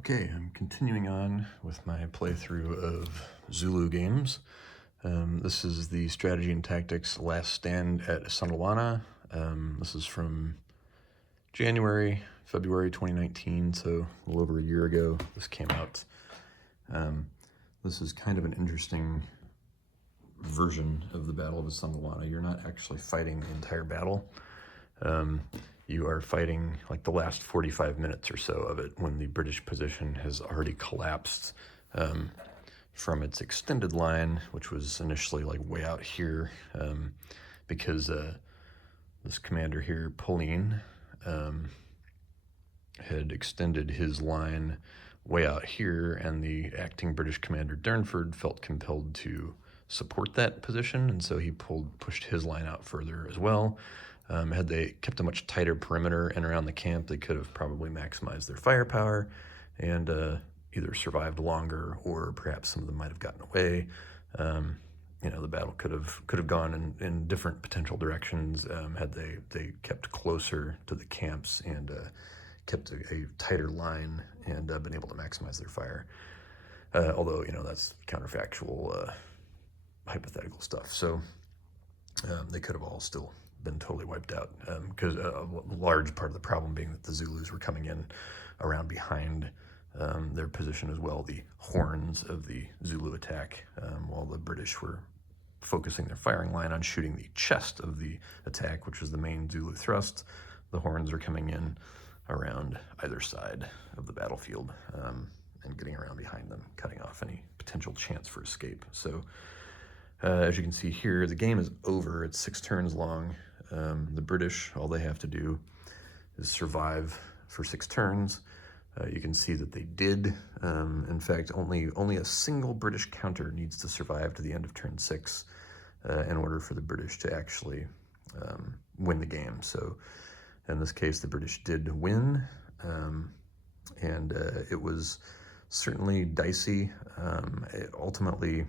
Okay, I'm continuing on with my playthrough of Zulu games. This is the Strategy and Tactics Last Stand at Isandlwana. This is from February 2019, so a little over a year ago this came out. This is kind of an interesting version of the Battle of Isandlwana. You're not actually fighting the entire battle. You are fighting like the last 45 minutes or so of it when the British position has already collapsed from its extended line, which was initially like way out here, because this commander here, Pulleine, had extended his line way out here, and the acting British commander Durnford felt compelled to support that position, and so he pushed his line out further as well. Had they kept a much tighter perimeter and around the camp, they could have probably maximized their firepower and either survived longer, or perhaps some of them might have gotten away. The battle could have gone in different potential directions had they kept closer to the camps and kept a tighter line and been able to maximize their fire. Although that's counterfactual, hypothetical stuff. So they could have all still been totally wiped out, because a large part of the problem being that the Zulus were coming in around behind their position as well, the horns of the Zulu attack, while the British were focusing their firing line on shooting the chest of the attack, which is the main Zulu thrust. The horns are coming in around either side of the battlefield and getting around behind them, cutting off any potential chance for escape. So as you can see here, the game is over. It's 6 turns long. The British, all they have to do is survive for 6 turns. You can see that they did. In fact, only a single British counter needs to survive to the end of turn 6 in order for the British to actually win the game. So in this case, the British did win, and it was certainly dicey. Ultimately,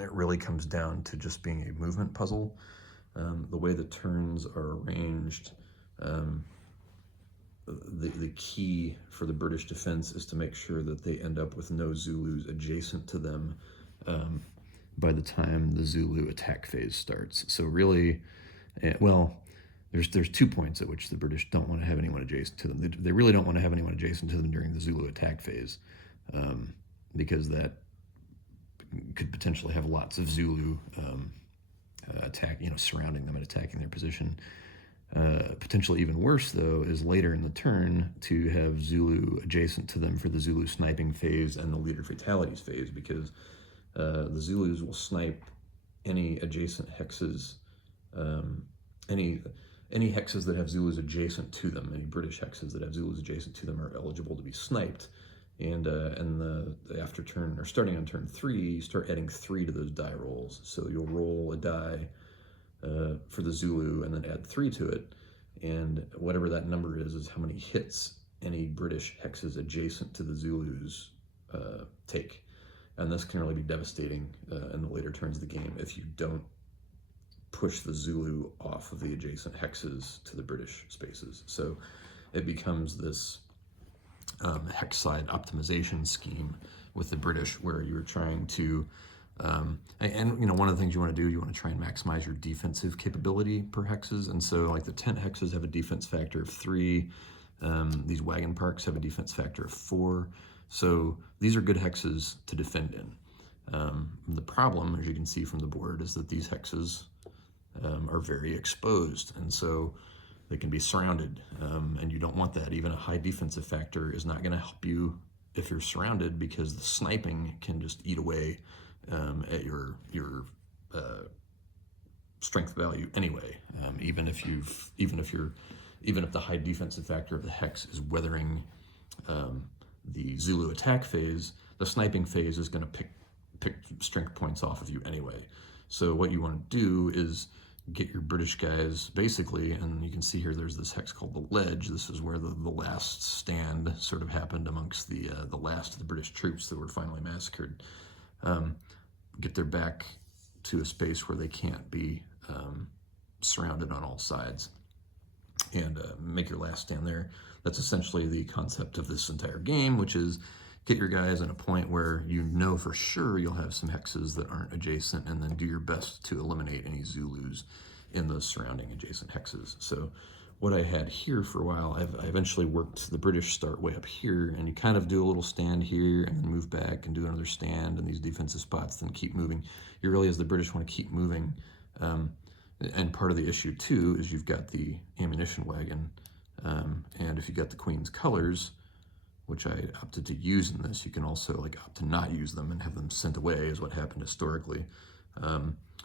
it really comes down to just being a movement puzzle. The way the turns are arranged, the key for the British defense is to make sure that they end up with no Zulus adjacent to them by the time the Zulu attack phase starts. So really, there's 2 points at which the British don't want to have anyone adjacent to them. They really don't want to have anyone adjacent to them during the Zulu attack phase, because that could potentially have lots of Zulu attack, surrounding them and attacking their position. Potentially even worse, though, is later in the turn to have Zulu adjacent to them for the Zulu sniping phase and the leader fatalities phase, because the Zulus will snipe any adjacent hexes, any hexes that have Zulus adjacent to them. Any British hexes that have Zulus adjacent to them are eligible to be sniped. And after turn, or starting on turn 3, you start adding 3 to those die rolls. So you'll roll a die for the Zulu and then add 3 to it, and whatever that number is how many hits any British hexes adjacent to the Zulus take. And this can really be devastating in the later turns of the game if you don't push the Zulu off of the adjacent hexes to the British spaces. So it becomes this hex side optimization scheme with the British, where you're trying to one of the things you want to do, you want to try and maximize your defensive capability per hexes. And so like the tent hexes have a defense factor of 3. These wagon parks have a defense factor of 4. So these are good hexes to defend in. The problem, as you can see from the board, is that these hexes are very exposed, and so they can be surrounded, and you don't want that. Even a high defensive factor is not going to help you if you're surrounded, because the sniping can just eat away at your strength value anyway. Even if the high defensive factor of the hex is weathering the Zulu attack phase, the sniping phase is going to pick strength points off of you anyway. So what you want to do is get your British guys basically, and you can see here there's this hex called the Ledge. This is where the last stand sort of happened amongst the last of the British troops that were finally massacred. Get their back to a space where they can't be surrounded on all sides, and make your last stand there. that's essentially the concept of this entire game, which is get your guys in a point where you know for sure you'll have some hexes that aren't adjacent, and then do your best to eliminate any Zulus in those surrounding adjacent hexes. So what I had here for a while, I eventually worked the British start way up here, and you kind of do a little stand here and then move back and do another stand in these defensive spots, then keep moving. You really, as the British, want to keep moving. And part of the issue too is you've got the ammunition wagon, and if you got the Queen's colors, which I opted to use in this, you can also like opt to not use them and have them sent away, is what happened historically.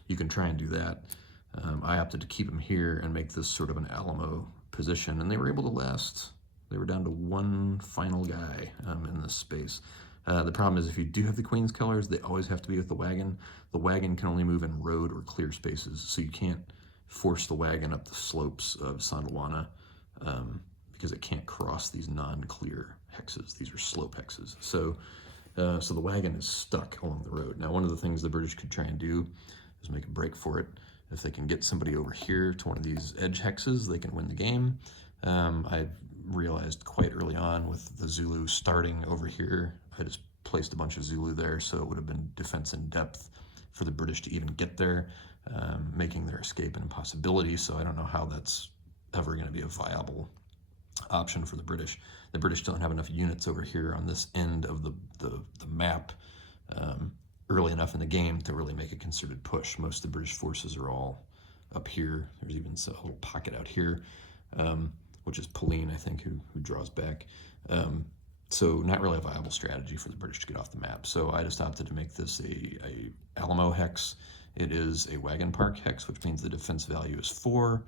You can try and do that. I opted to keep them here and make this sort of an Alamo position, and they were able to last. They were down to one final guy in this space. The problem is if you do have the Queen's colors, they always have to be with the wagon. The wagon can only move in road or clear spaces, so you can't force the wagon up the slopes of Isandlwana because it can't cross these non-clear hexes. These are slope hexes. So the wagon is stuck along the road. Now, one of the things the British could try and do is make a break for it. If they can get somebody over here to one of these edge hexes, they can win the game. I realized quite early on with the Zulu starting over here, I just placed a bunch of Zulu there, so it would have been defense in depth for the British to even get there, making their escape an impossibility. So I don't know how that's ever going to be a viable option for the British. The British don't have enough units over here on this end of the map early enough in the game to really make a concerted push. Most of the British forces are all up here. There's even a little pocket out here, which is Pulleine, I think, who draws back. So not really a viable strategy for the British to get off the map. So I just opted to make this a Alamo hex. It is a wagon park hex, which means the defense value is 4.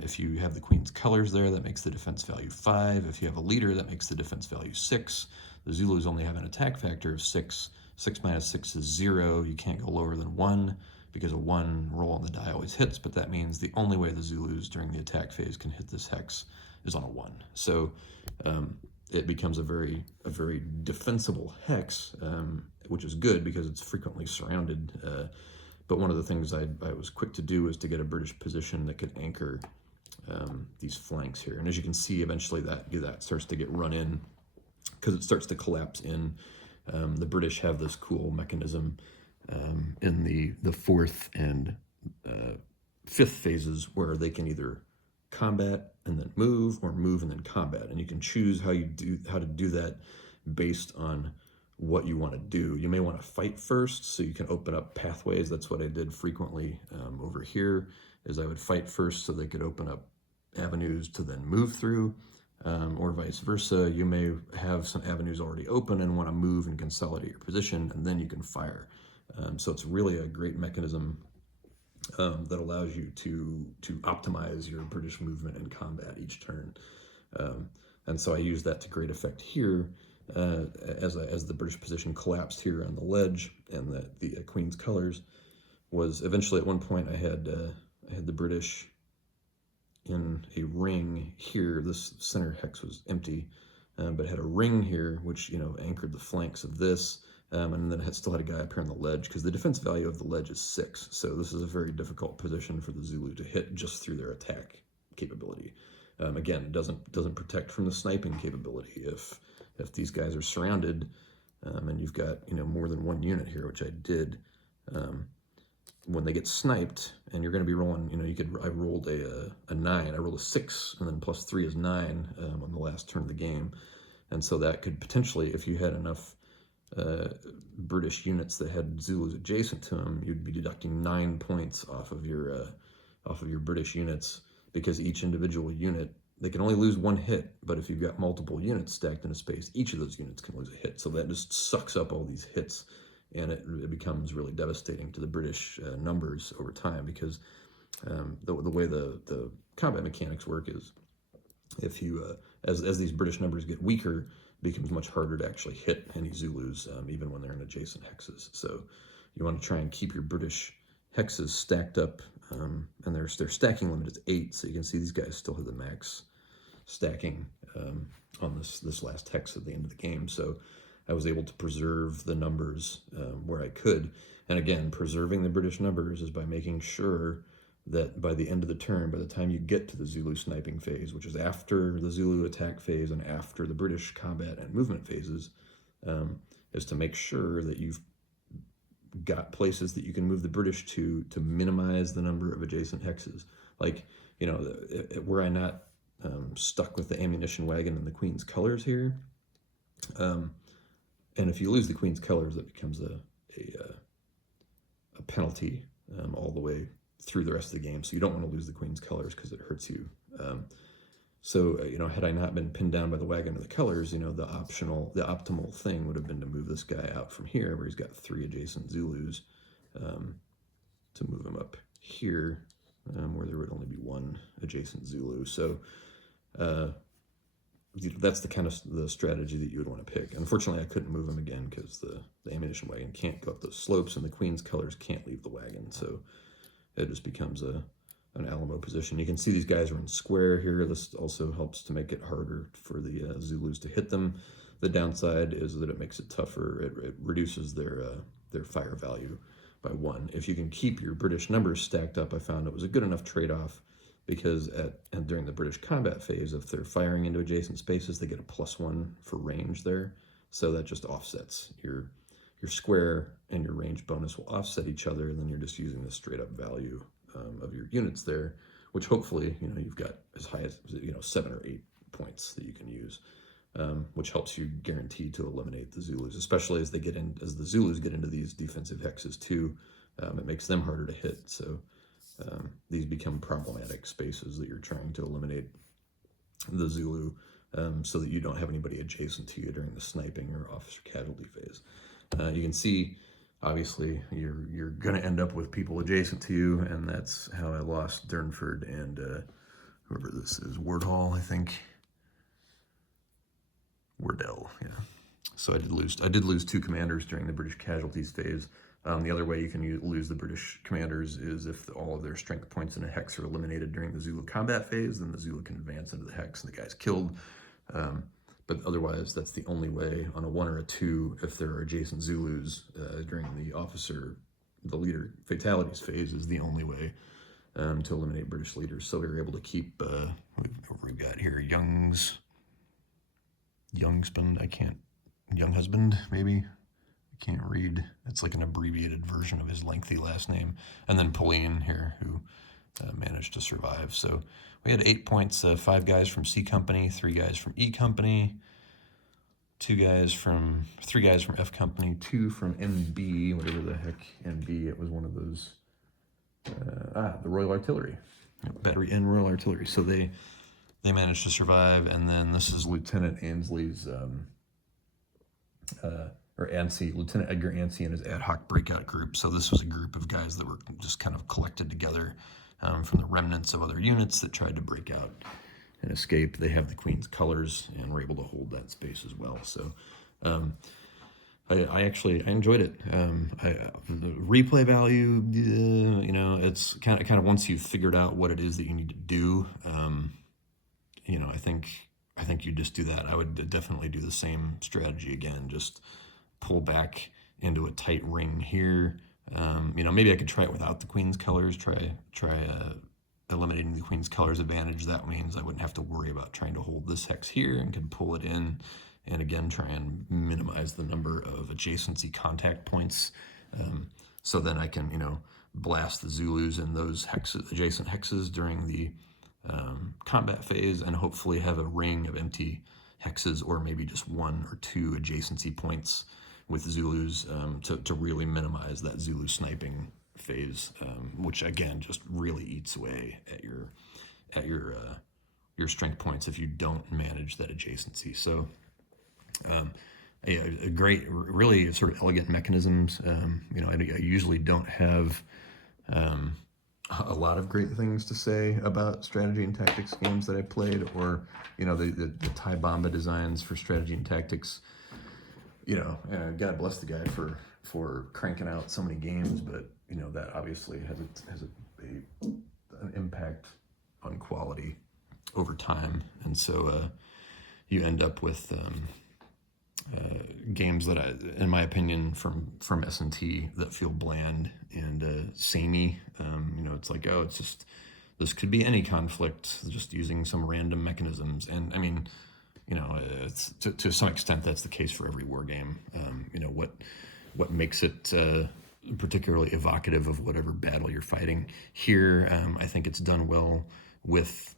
If you have the Queen's colors there, that makes the defense value 5. If you have a leader, that makes the defense value 6. The Zulus only have an attack factor of 6. 6 minus 6 is 0. You can't go lower than 1 because a 1 roll on the die always hits, but that means the only way the Zulus during the attack phase can hit this hex is on a 1. So it becomes a very defensible hex, which is good because it's frequently surrounded. But one of the things I was quick to do is to get a British position that could anchor these flanks here. And as you can see, eventually that starts to get run in because it starts to collapse in. The British have this cool mechanism in the 4th and 5th phases where they can either combat and then move, or move and then combat. And you can choose how to do that based on what you want to do. You may want to fight first, so you can open up pathways. That's what I did frequently over here, is I would fight first so they could open up avenues to then move through, or vice versa. You may have some avenues already open and want to move and consolidate your position, and then you can fire. So it's really a great mechanism that allows you to optimize your British movement in combat each turn. And so I used that to great effect here as the British position collapsed here on the ledge, and the Queen's colors was eventually at one point I had the British in a ring here. This center hex was empty, but it had a ring here which anchored the flanks of this. And then it still had a guy up here on the ledge, because the defense value of the ledge is 6. So this is a very difficult position for the Zulu to hit just through their attack capability. Again, it doesn't protect from the sniping capability. If these guys are surrounded, and you've got more than one unit here, which I did, when they get sniped, and you're going to be rolling, I rolled a 9. I rolled a 6, and then plus 3 is 9 on the last turn of the game, and so that could potentially, if you had enough British units that had Zulus adjacent to them, you'd be deducting 9 points off of your British units, because each individual unit, they can only lose 1 hit, but if you've got multiple units stacked in a space, each of those units can lose a hit. So that just sucks up all these hits, and it becomes really devastating to the British numbers over time, because the way the combat mechanics work is, if you as these British numbers get weaker, it becomes much harder to actually hit any Zulus, even when they're in adjacent hexes. So you want to try and keep your British hexes stacked up, and their stacking limit is 8, so you can see these guys still have the max stacking on this last hex at the end of the game. So I was able to preserve the numbers where I could. And again, preserving the British numbers is by making sure that by the end of the turn, by the time you get to the Zulu sniping phase, which is after the Zulu attack phase and after the British combat and movement phases, is to make sure that you've got places that you can move the British to minimize the number of adjacent hexes. Like, you know, were I not stuck with the ammunition wagon and the Queen's colors here, and if you lose the Queen's colors, that becomes a penalty all the way through the rest of the game. So you don't want to lose the Queen's colors because it hurts you. So, you know, had I not been pinned down by the wagon or the colors, you know, the optimal thing would have been to move this guy out from here where he's got 3 adjacent Zulus, to move him up here where there would only be 1 adjacent Zulu. So that's the kind of the strategy that you would want to pick. Unfortunately, I couldn't move him again because the ammunition wagon can't go up those slopes and the Queen's colors can't leave the wagon. So it just becomes an Alamo position. You can see these guys are in square here. This also helps to make it harder for the Zulus to hit them. The downside is that it makes it tougher. It reduces their fire value by 1. If you can keep your British numbers stacked up, I found it was a good enough trade-off, because during the British combat phase, if they're firing into adjacent spaces, they get a +1 for range there. So that just offsets your square and your range bonus will offset each other, and then you're just using the straight up value of your units there, which hopefully, you know, you've got as high as, you know, 7 or 8 points that you can use, which helps you guarantee to eliminate the Zulus, especially as the Zulus get into these defensive hexes too. It makes them harder to hit. So these become problematic spaces that you're trying to eliminate the Zulu, so that you don't have anybody adjacent to you during the sniping or officer casualty phase. You can see, obviously, you're going to end up with people adjacent to you, and that's how I lost Durnford and whoever this is, Wardhall, I think. Wardell, yeah. So I did lose 2 commanders during the British casualties phase. The other way you can lose the British commanders is if all of their strength points in a hex are eliminated during the Zulu combat phase, then the Zulu can advance into the hex and the guy's killed. But otherwise, that's the only way on a 1 or a 2 if there are adjacent Zulus during the leader fatalities phase is the only way to eliminate British leaders. So we were able to keep, what we've got here, Younghusband, maybe? I can't read. It's like an abbreviated version of his lengthy last name. And then Pulleine here, who managed to survive. So we had 8 points, 5 guys from C Company, 3 guys from E Company, 3 guys from F Company, 2 from NB, whatever the heck NB, it was one of those, the Royal Artillery, Battery N Royal Artillery. So they managed to survive, and then this is Lieutenant Ansley's, Lieutenant Edgar Ansey and his ad hoc breakout group. So this was a group of guys that were just kind of collected together from the remnants of other units that tried to break out and escape. They have the Queen's colors and were able to hold that space as well. So I enjoyed it. The replay value, you know, it's kind of once you've figured out what it is that you need to do, you know, I think you just do that. I would definitely do the same strategy again. Just pull back into a tight ring here. You know, maybe I could try it without the Queen's colors. Try eliminating the Queen's colors advantage. That means I wouldn't have to worry about trying to hold this hex here and could pull it in. And again, try and minimize the number of adjacency contact points. So then I can, you know, blast the Zulus in those adjacent hexes during the combat phase, and hopefully have a ring of empty hexes, or maybe just 1 or 2 adjacency points with Zulus to really minimize that Zulu sniping phase, which again just really eats away at your strength points if you don't manage that adjacency. So a great, really sort of elegant mechanisms. You know, I usually don't have a lot of great things to say about strategy and tactics games that I played, or, you know, the Thai Bomba designs for strategy and tactics. You know, God bless the guy for cranking out so many games, but, you know, that obviously has an impact on quality over time, and so you end up with games that in my opinion, from S&T that feel bland and samey. It's like, oh, it's just this could be any conflict, just using some random mechanisms. And I mean, it's to some extent that's the case for every war game. What makes it particularly evocative of whatever battle you're fighting. Here, I think it's done well with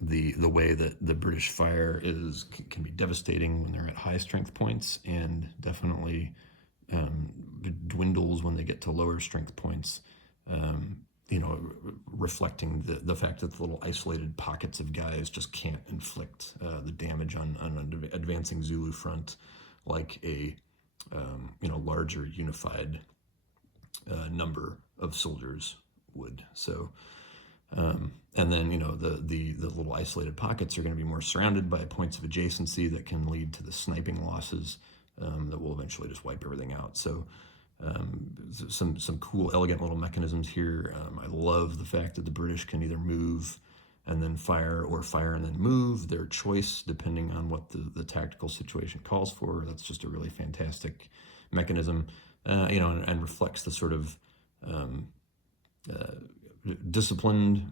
the way that the British fire can be devastating when they're at high strength points, and definitely dwindles when they get to lower strength points. Reflecting the fact that the little isolated pockets of guys just can't inflict the damage on an advancing Zulu front like a larger unified number of soldiers would. So, and then the little isolated pockets are going to be more surrounded by points of adjacency that can lead to the sniping losses that will eventually just wipe everything out. So. Some cool, elegant little mechanisms here. I love the fact that the British can either move and then fire, or fire and then move, their choice, depending on what the tactical situation calls for. That's just a really fantastic mechanism, and reflects the sort of disciplined,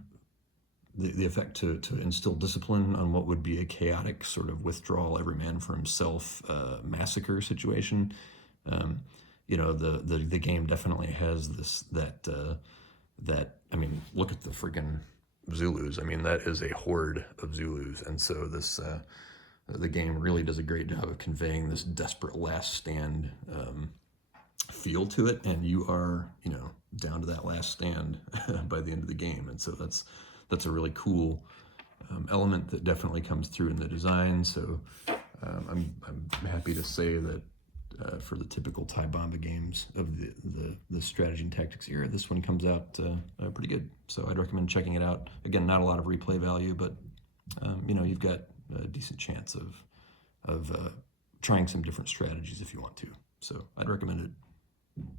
the effect to instill discipline on what would be a chaotic sort of withdrawal, every man for himself massacre situation. The game definitely has that I mean, look at the friggin' Zulus. I mean, that is a horde of Zulus, and so the game really does a great job of conveying this desperate last stand feel to it, and you are down to that last stand by the end of the game, and so that's a really cool element that definitely comes through in the design. So I'm happy to say that. For the typical TIE Bomba games of the strategy and tactics era, this one comes out pretty good. So I'd recommend checking it out. Again, not a lot of replay value, but you've got a decent chance of trying some different strategies if you want to. So I'd recommend it.